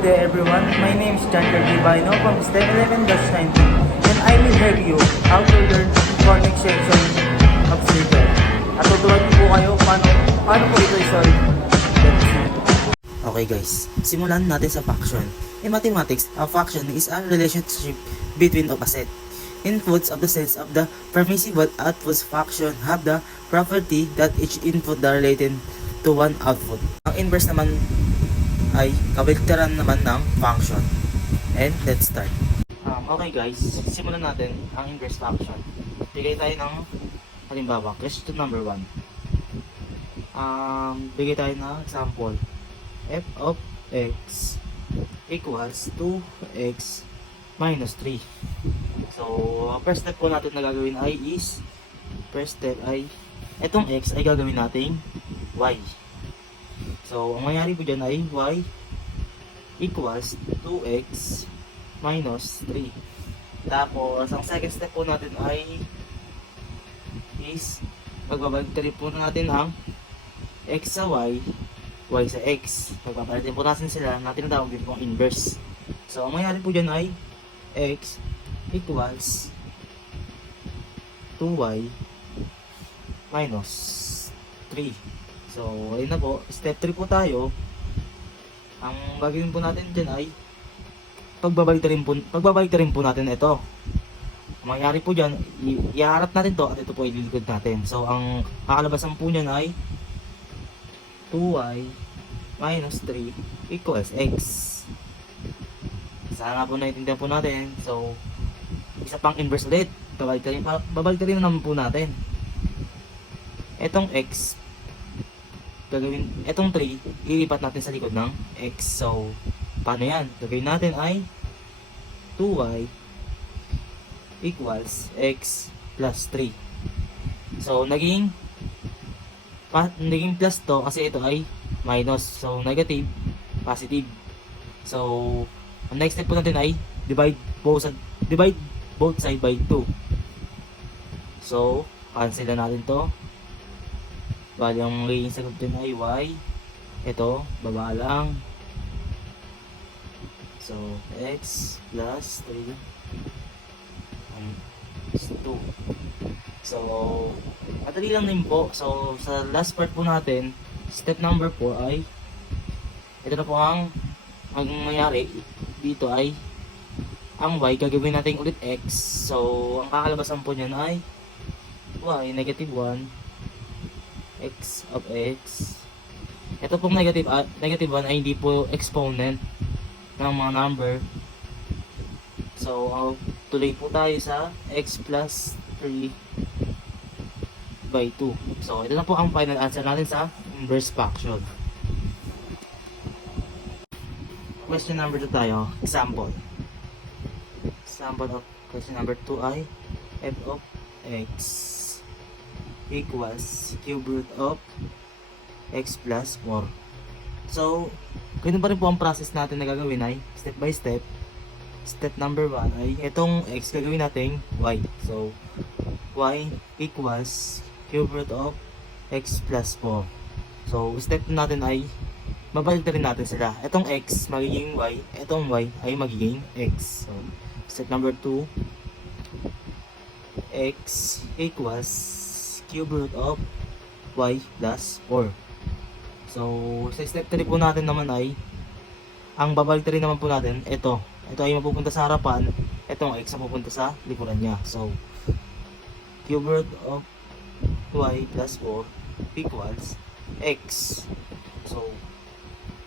day everyone, my name is John Cargibino from STEM 11-19 and I will help you how to learn conic section of circle. At tuturuan ko po kayo paano po ito i-solve. Okay guys, simulan natin sa fraction. In mathematics, a fraction is a relationship between opposite inputs of the sets of the permissible outputs. Fraction have the property that each input are related to one output. Ang inverse naman ay kabaliktaran naman ng function. And let's start. Okay guys, simulan natin ang inverse function. Bigay tayo ng halimbawa, question number 1. Bigay tayo ng example. F of x equals 2x minus 3. So, first step po natin na gagawin ay itong x ay gagawin nating y. So, ang mangyari po dyan ay y equals 2x minus 3. Tapos, ang second step po natin ay magbabalik po natin ang x sa y sa x. Magpapalitin po natin sila na tinatawag din pong inverse. So, ang mangyari po dyan ay x equals 2y minus 3. So, ayun na po. Step 3 po tayo. Ang gagawin po natin dyan ay pagbabalik rin po natin ito. Ang mangyari po dyan, iharap natin to at ito po ililikod natin. So, ang kakalabasan po dyan ay 2y minus 3 equals x. Sana po naiintindihan po natin. So, isa pang inverse ulit. Babalik rin naman po natin. Etong x, etong 3, ilipat natin sa likod ng x. So, paano yan? Gagawin natin ay 2y equals x plus 3. So, naging plus to kasi ito ay minus. So, negative, positive. So, ang next step po natin ay divide both side by 2. So, cancel na natin to. Bali, ang magiging sagot din ay y. Ito, baba lang. So, x plus 3 is 2. So, madali lang din po. So, sa last part po natin, step number 4 ay ito na po ang mangyayari dito ay ang y, gagawin natin ulit x. So, ang kakalabasan po niyan ay y, negative 1 x of x. Ito pong negative 1 ay hindi po exponent ng mga number. So, tuloy po tayo sa x plus 3 by 2. So, ito na po ang final answer natin sa inverse fraction. Question number 2 tayo. Example of question number 2 ay f of x equals cube root of x plus 4. So, ganun pa rin po ang process natin na gagawin ay step by step. Step number 1 ay itong x gagawin natin y. So, y equals cube root of x plus 4. So, step natin ay babalik rin natin sila. Itong x magiging y, itong y ay magiging x. So, step number 2, x equals cube root of y plus 4. So, sa step 3 po natin naman ay ang babalik rin naman po natin, ito ay mapupunta sa harapan, itong x mapupunta sa likuran niya. So, cube root of y plus 4 equals x. So,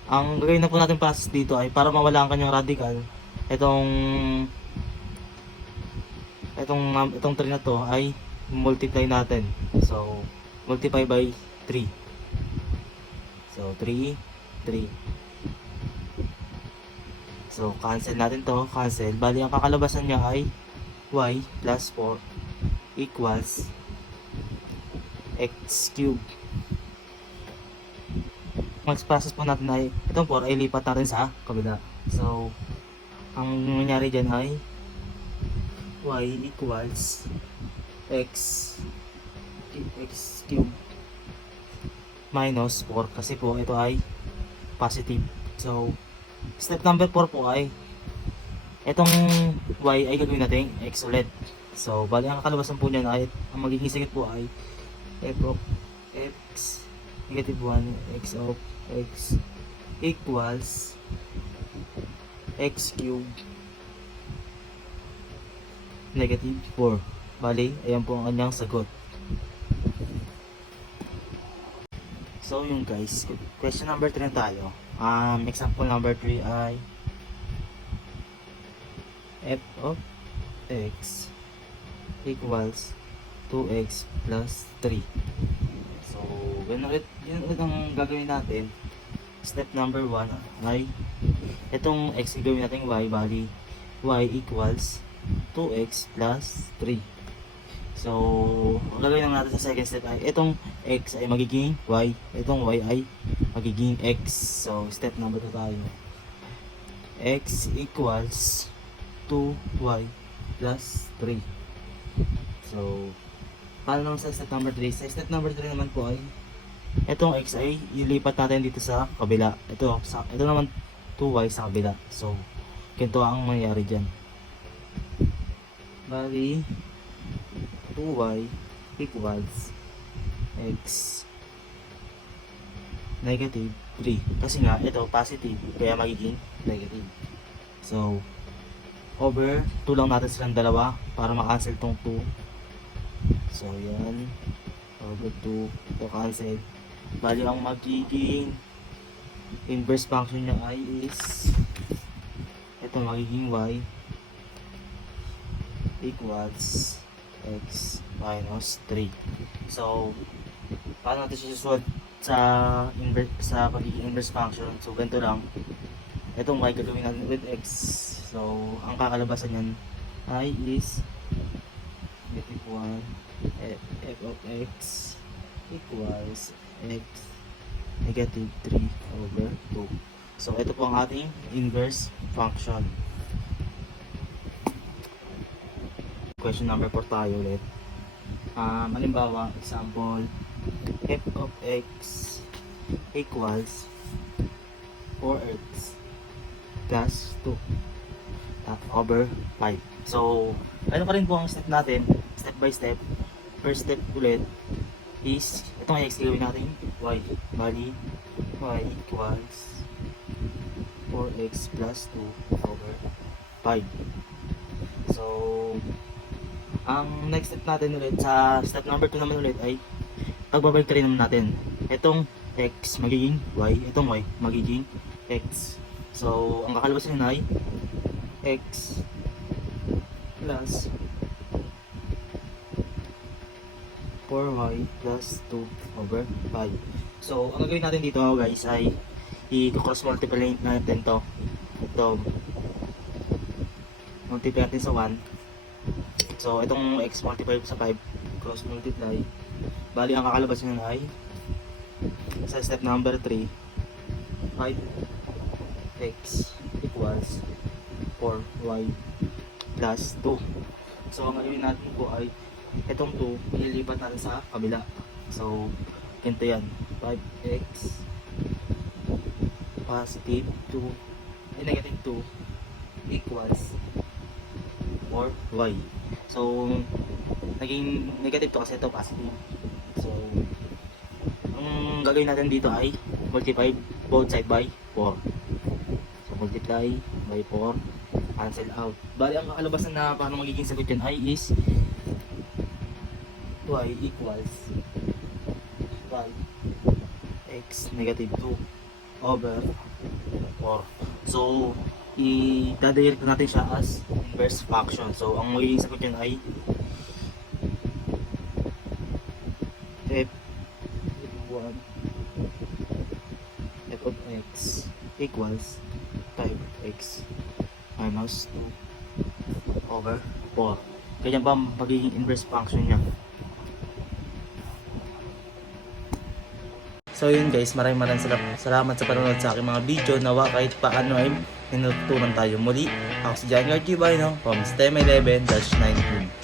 ang gagawin na po natin process dito ay para mawala ang kanyang radical, itong 3 na to ay multiply natin. So, multiply by 3. So, 3. So, cancel natin to. Cancel. Bali, ang kakalabasan niya ay y plus 4 equals x cube. Next process po natin ay itong 4 ay lipat natin sa kabila. So, ang nangyari dyan ay y equals x cube minus 4 kasi po ito ay positive. So, step number 4 po ay itong y ay gagawin natin x ulit. So, bali ang kakalabasan po niyan ay ang magiging sagot po ay f of x negative 1 x of x equals x cubed negative 4. Bali, ayan po ang kanyang sagot. So yun guys, question number 3 na tayo. Example number 3 ay f of x equals 2x plus 3. So, yun ulit ang gagawin natin. Step number 1 ay itong x gagawin natin y, bali y equals 2x plus 3. So, ang gagawin lang natin sa second step ay itong x ay magiging y, itong y ay magiging x. So, step number 2 tayo. X equals 2y plus 3. So, paano naman sa step number 3? Sa step number 3 naman po ay itong x ay ilipat natin dito sa kabila. Ito naman 2y sa kabila. So, ganito ang mangyayari dyan. Bali, 2y equals x negative 3. Kasi nga, ito positive, kaya magiging negative. So, over 2 lang natin silang dalawa para makancel tong 2. So, yan. Over 2, ito cancel. Bali, ang magiging inverse function niya ay is ito magiging y equals x minus 3. So, paano natin susunod sa pagiging inverse function? So, ganito lang. Itong y gagawin natin with x. So, ang kakalabasan niyan ay is negative 1 f of x equals x negative 3 over 2. So, ito po ang ating inverse function. Question number 4 tayo ulit. Halimbawa, example, f of x equals 4x plus 2 over 5. So, ano pa rin po ang step natin, step by step. First step ulit is, itong x gawin natin y. Bali, y equals 4x plus 2 over 5. So, ang next step natin ulit, sa step number 2 naman ulit ay pagbabalik rin naman natin. Itong x magiging y, itong y magiging x. So, ang kakalabas nyo ay x plus 4y plus 2 over 5. So, ang gagawin natin dito guys ay i-cross multiply natin to. Ito, multiply natin sa 1. So, itong x multiply sa 5, cross multiply. Bali, ang kakalabas nyo ay sa step number 3, 5x equals 4y plus 2. So, ang gagawin natin po ay itong 2, ililipat natin sa kabila. So, ganito yan. 5x positive 2 negative 2 equals 4y. So, naging negative to kasi ito positive. So, ang gagawin natin dito ay multiply both side by 4. So, multiply by 4, cancel out. Bali, ang kakalabasan na paano magiging sagot yan ay is y equals 5x negative 2 over 4. So, i-direct natin siya as inverse function. So, ang magiging sagot yun ay f of x equals 5x minus 2 over 4. Ganyan ba ang magiging inverse function niya? So yun guys, maraming salamat sa panonood sa aking mga video. Nawa kahit paano ay natutunan tayo muli. Ako si John García Bino from STEM 11-19.